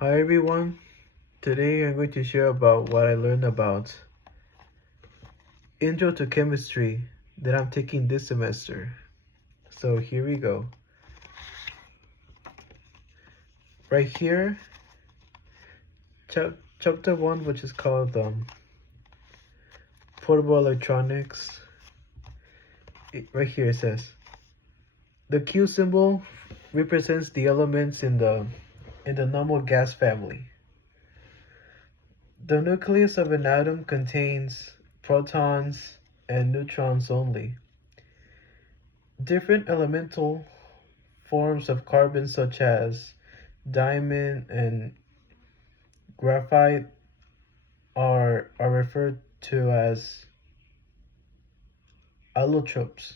Hi everyone, today I'm going to share about what I learned about Intro to Chemistry that I'm taking this semester. So here we go. Right here, chapter 1, which is called Portable Electronics. Right here it says, the Q symbol represents the elements in the normal gas family. The nucleus of an atom contains protons and neutrons only. Different elemental forms of carbon such as diamond and graphite are referred to as allotropes.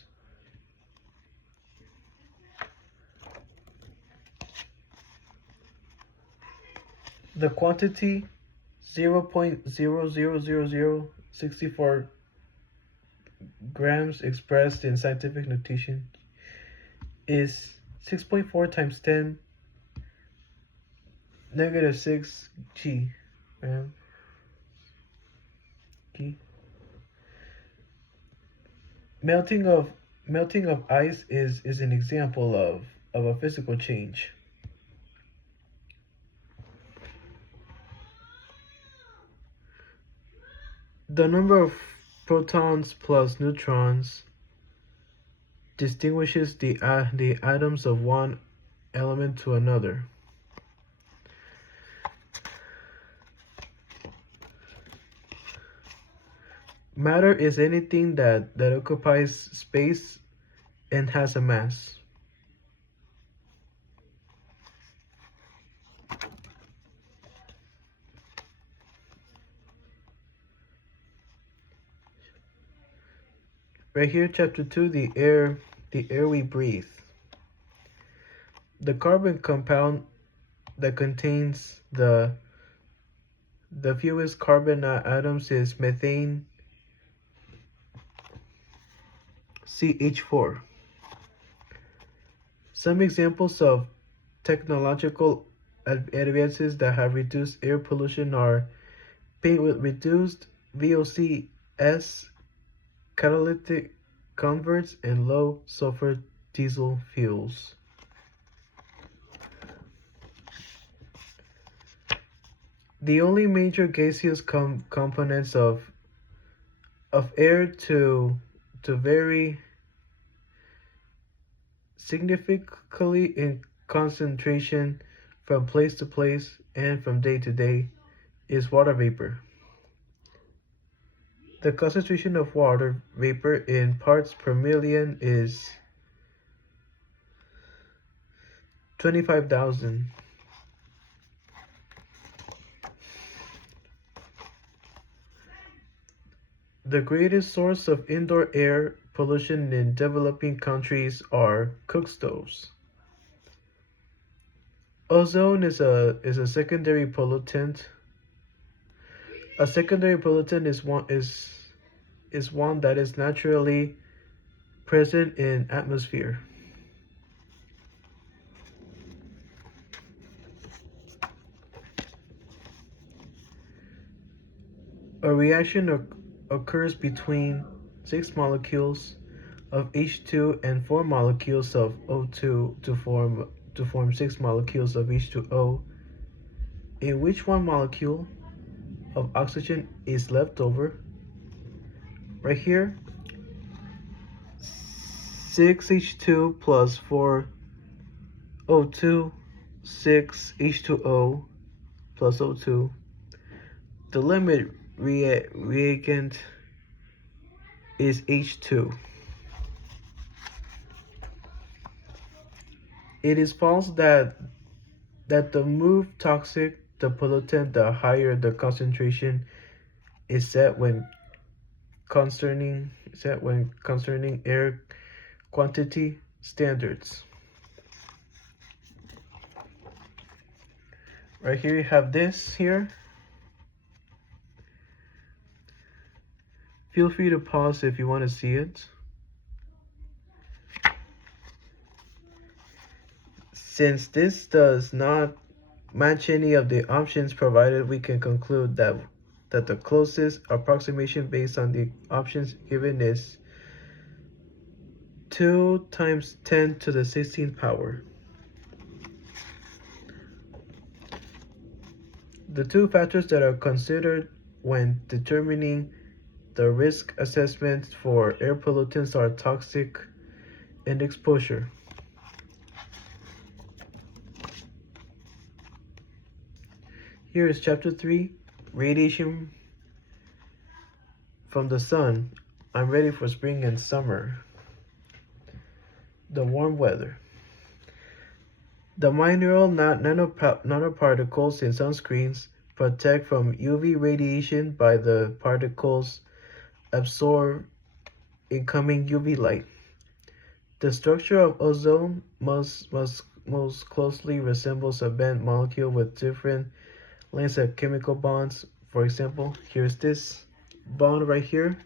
The quantity 0.00064 grams expressed in scientific notation is 6.4 times 10 negative 6 g. Melting of ice is an example of a physical change. The number of protons plus neutrons distinguishes the atoms of one element to another. Matter is anything that occupies space and has a mass. Right here, chapter 2, the air we breathe. The carbon compound that contains the fewest carbon atoms is methane CH4. Some examples of technological advances that have reduced air pollution are paint with reduced VOCs, catalytic converts, and low sulfur diesel fuels. The only major gaseous components of air to vary significantly in concentration from place to place and from day to day is water vapor. The concentration of water vapor in parts per million is 25,000. The greatest source of indoor air pollution in developing countries are cook stoves. Ozone is a secondary pollutant. A secondary pollutant is one that is naturally present in atmosphere. A reaction occurs between 6 molecules of H2 and 4 molecules of O2 to form 6 molecules of H2O, in which one molecule of oxygen is left over. Right here, 6H2 plus 4O2, 6H2O plus O2. The limit reagent is H2. It is false that the more toxic the pollutant, the higher the concentration is set when concerning air quantity standards. Right here you have this here. Feel free to pause if you want to see it. Since this does not match any of the options provided, we can conclude that the closest approximation based on the options given is 2 times 10 to the 16th power. The two factors that are considered when determining the risk assessment for air pollutants are toxic and exposure. Here is chapter 3, radiation from the sun. I'm ready for spring and summer. The warm weather. The mineral nanoparticles in sunscreens protect from UV radiation by the particles absorb incoming UV light. The structure of ozone most closely resembles a bent molecule with different lengths of chemical bonds. For example, here's this bond right here.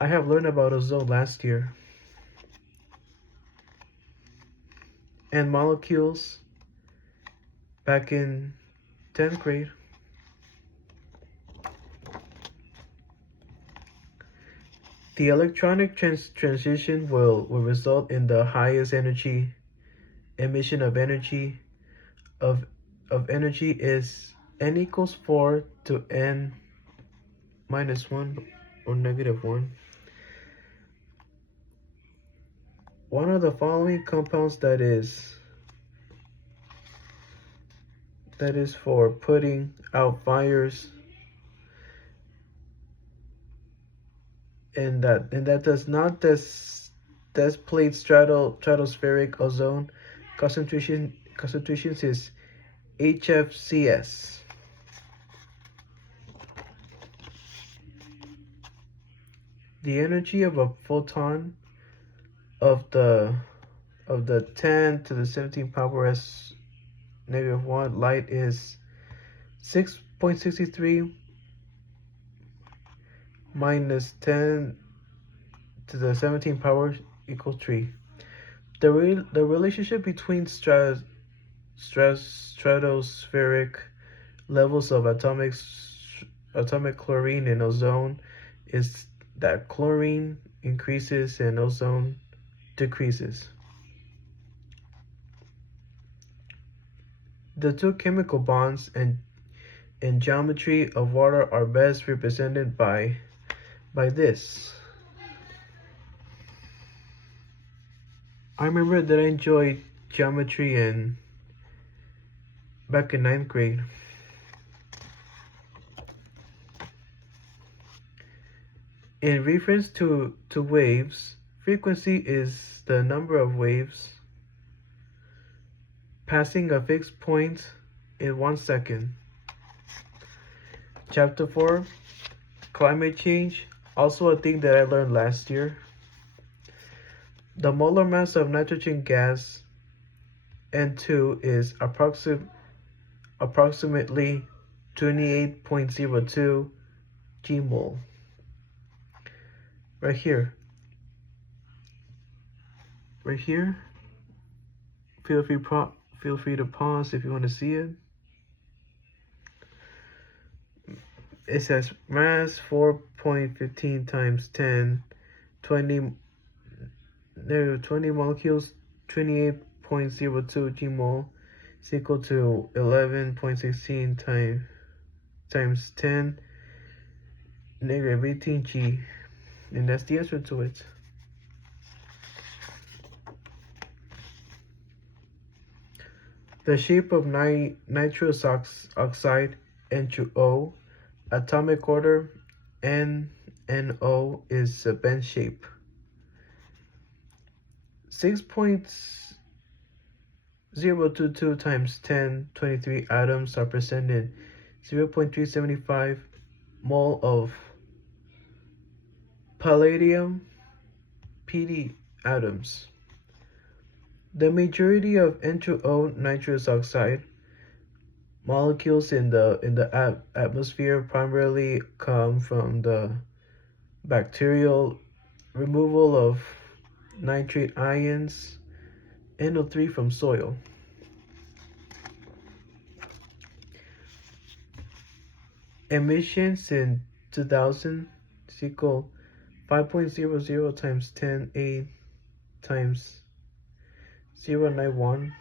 I have learned about ozone last year. And molecules back in 10th grade. The electronic transition will result in the highest energy emission of energy is n equals 4 to n minus 1 or negative 1. One of the following compounds that is for putting out fires and that does not displace stratospheric ozone concentrations is HFCS. The energy of a photon of the 10 to the 17 power s negative 1 light is 6.63 minus 10 to the 17 power equals 3. The relationship between stratospheric levels of atomic chlorine and ozone is that chlorine increases and ozone decreases. The two chemical bonds and geometry of water are best represented by this. I remember that I enjoyed geometry back in 9th grade. In reference to waves, frequency is the number of waves passing a fixed point in 1 second. Chapter 4, climate change, also a thing that I learned last year. The molar mass of nitrogen gas N2 is approximately 28.02 gmol. Right here. Feel free to pause if you want to see it. It says mass 4.15 times 10, 20 molecules, 28.02 gmol is equal to 11.16 times 10 negative 18 g, and that's the answer to it. The shape of nitrous oxide N2O, atomic order NNO, is a bend shape. 6.022 times 1023 atoms are present in 0.375 mole of palladium PD atoms. The majority of N2O nitrous oxide molecules in the atmosphere primarily come from the bacterial removal of nitrate ions, NO3 from soil. Emissions in 2000 is equal 5.00 times 10^8 times 0.91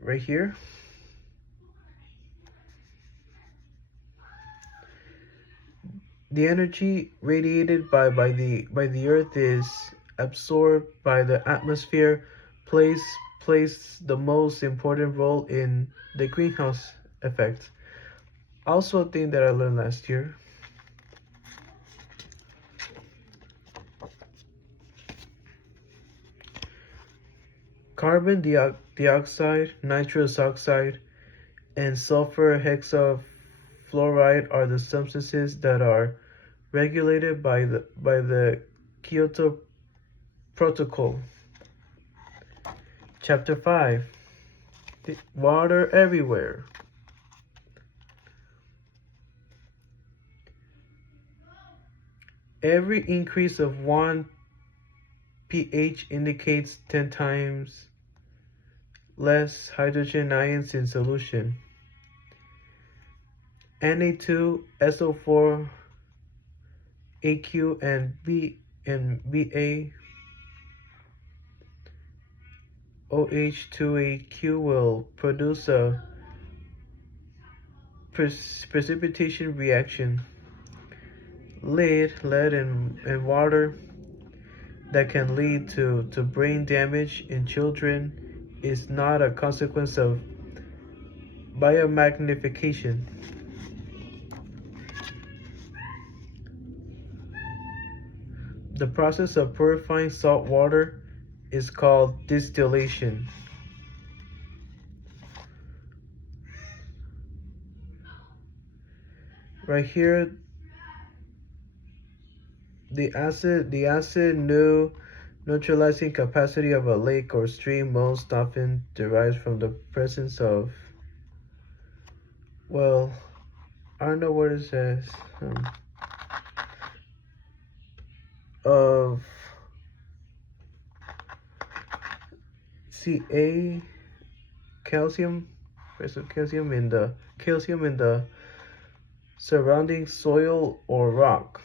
right here. The energy radiated by the Earth is absorbed by the atmosphere, plays the most important role in the greenhouse effect. Also a thing that I learned last year. Carbon dioxide, nitrous oxide, and sulfur hexafluoride are the substances that are regulated by the Kyoto Protocol. Chapter 5. Water everywhere. Every increase of 1 pH indicates 10 times less hydrogen ions in solution. Na2SO4 AQ and Ba OH2AQ will produce a precipitation reaction. Lead and water that can lead to brain damage in children is not a consequence of biomagnification. The process of purifying salt water is called distillation. Right here, the acid neutralizing capacity of a lake or stream most often derives from the presence of, well, I don't know what it says, of Ca calcium, calcium in the surrounding soil or rock.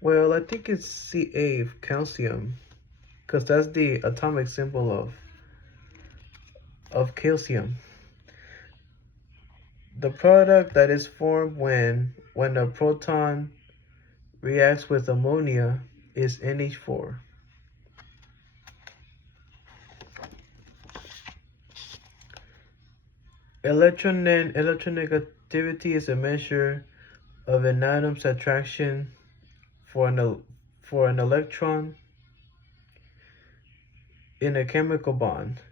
Well, I think it's Ca calcium, because that's the atomic symbol of calcium. The product that is formed when a proton reacts with ammonia is NH4. Electronegativity is a measure of an atom's attraction for an electron in a chemical bond.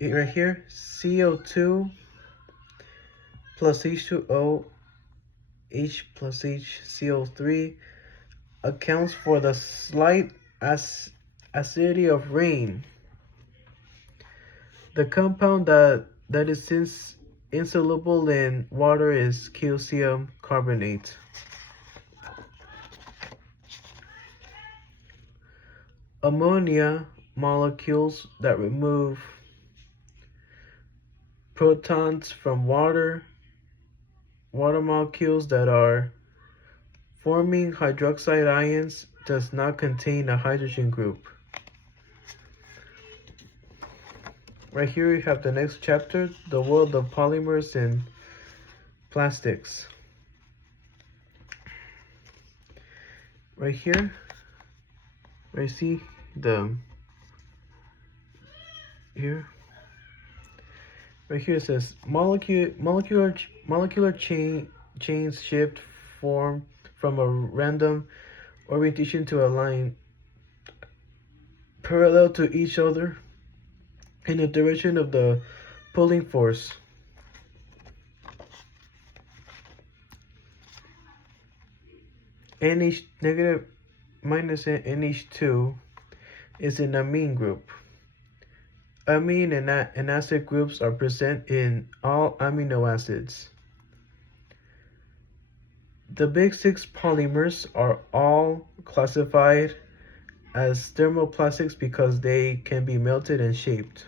Right here, CO2 plus H2O, H plus H, CO3 accounts for the slight acidity of rain. The compound that is insoluble in water is calcium carbonate. Ammonia molecules that remove protons from water molecules that are forming hydroxide ions does not contain a hydrogen group. Right here you have the next chapter, the world of polymers and plastics. Right here, I see here. Right here it says molecular chains shift form from a random orientation to a line parallel to each other in the direction of the pulling force. NH negative minus NH2 is an amine group. Amine and acid groups are present in all amino acids. The big six polymers are all classified as thermoplastics because they can be melted and shaped.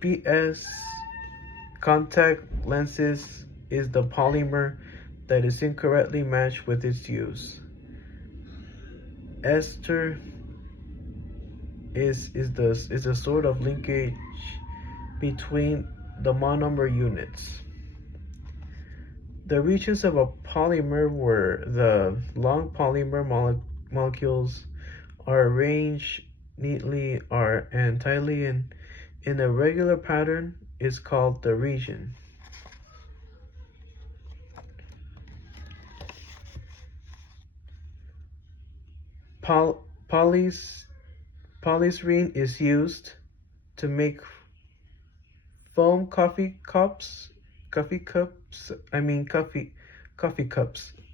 PS contact lenses is the polymer that is incorrectly matched with its use. Ester is a sort of linkage between the monomer units. The regions of a polymer where the long polymer molecules are arranged neatly and tightly in a regular pattern is called the region. Polystyrene is used to make foam coffee cups,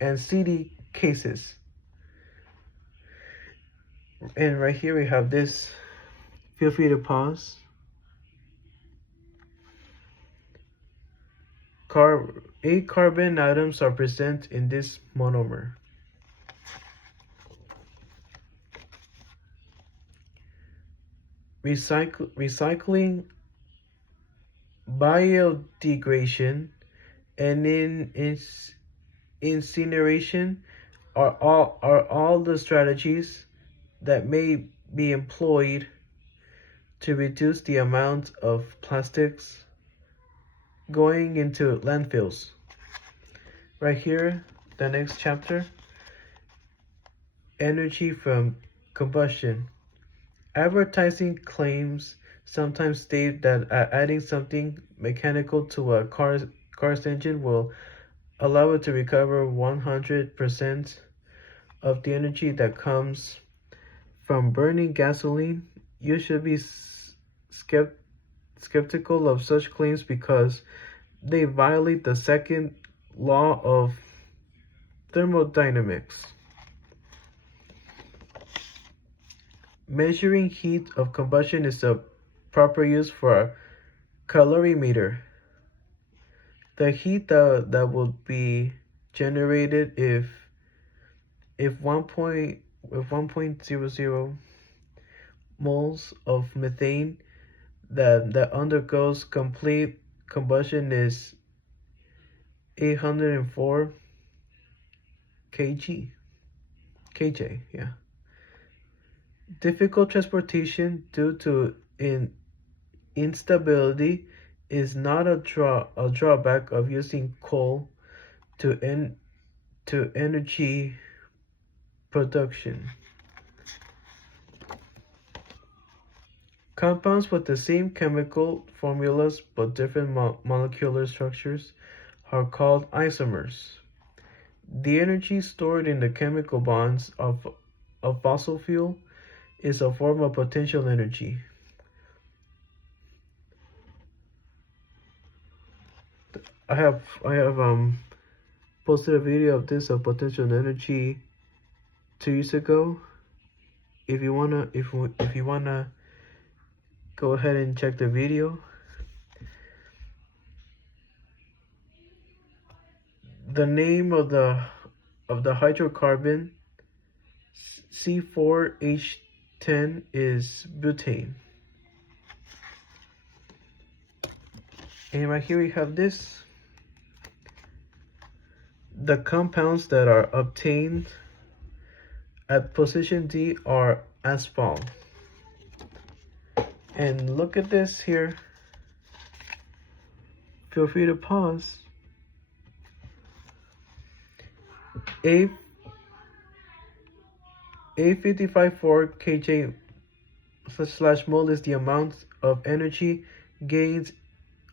and CD cases. And right here we have this. Feel free to pause. 8 carbon atoms are present in this monomer. Recycling, biodegradation, and incineration are all the strategies that may be employed to reduce the amount of plastics going into landfills. Right here, the next chapter, energy from combustion. Advertising claims sometimes state that adding something mechanical to a car's engine will allow it to recover 100% of the energy that comes from burning gasoline. You should be skeptical of such claims because they violate the second law of thermodynamics. Measuring heat of combustion is a proper use for a calorimeter. The heat that will be generated if 1.00 moles of methane that undergoes complete combustion is 804 kg. Yeah. Difficult transportation due to instability is not a drawback of using coal to energy production. Compounds with the same chemical formulas but different molecular structures are called isomers. The energy stored in the chemical bonds of a fossil fuel is a form of potential energy. I have posted a video of this of potential energy 2 years ago. If you wanna go ahead and check the video. The name of the hydrocarbon C4H10 is butane. And right here we have this. The compounds that are obtained at position D are as follows. And look at this here. Feel free to pause. A55.4 kJ / mole is the amount of energy gained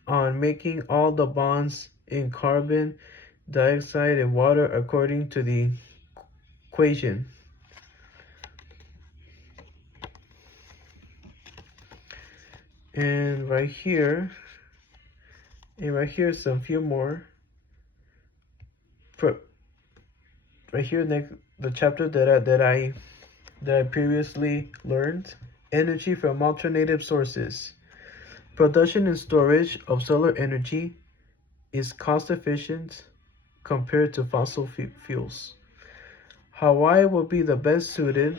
on making all the bonds in carbon dioxide and water according to the equation. And right here some few more. Right here next the chapter that I previously learned, energy from alternative sources. Production and storage of solar energy is cost efficient, compared to fossil fuels. Hawaii will be the best suited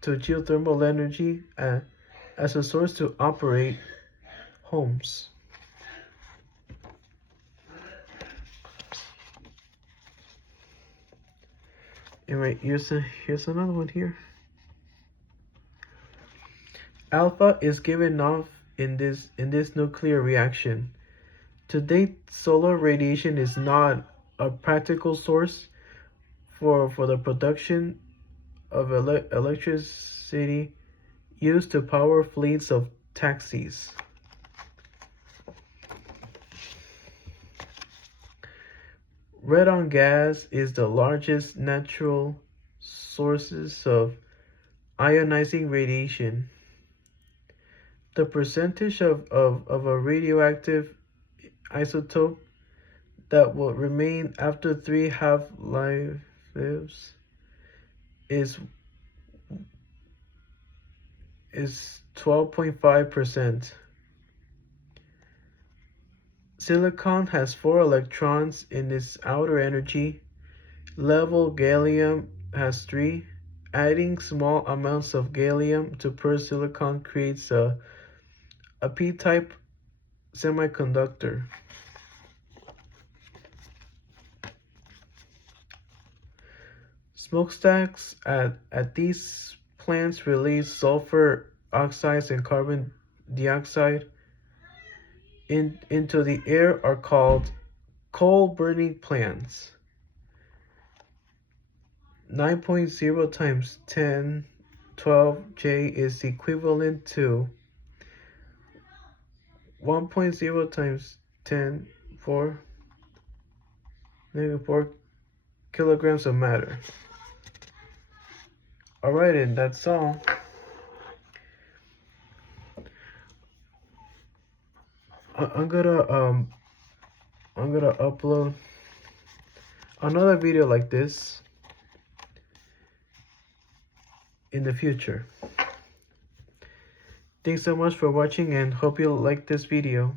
to geothermal energy as a source to operate homes. Anyway, here's another one here. Alpha is given off in this nuclear reaction. To date, solar radiation is not a practical source for the production of electricity used to power fleets of taxis. Radon gas is the largest natural sources of ionizing radiation. The percentage of a radioactive isotope that will remain after 3 half-lives is 12.5%. Silicon has 4 electrons in its outer energy level. Gallium has 3. Adding small amounts of gallium to per silicon creates a p-type semiconductor. Smokestacks at these plants release sulfur oxides and carbon dioxide into the air are called coal burning plants. 9.0 times 10 12J is equivalent to 1.0 times 10 4 kilograms of matter. Alright, and that's all. I'm gonna upload another video like this in the future. Thanks so much for watching and hope you like this video.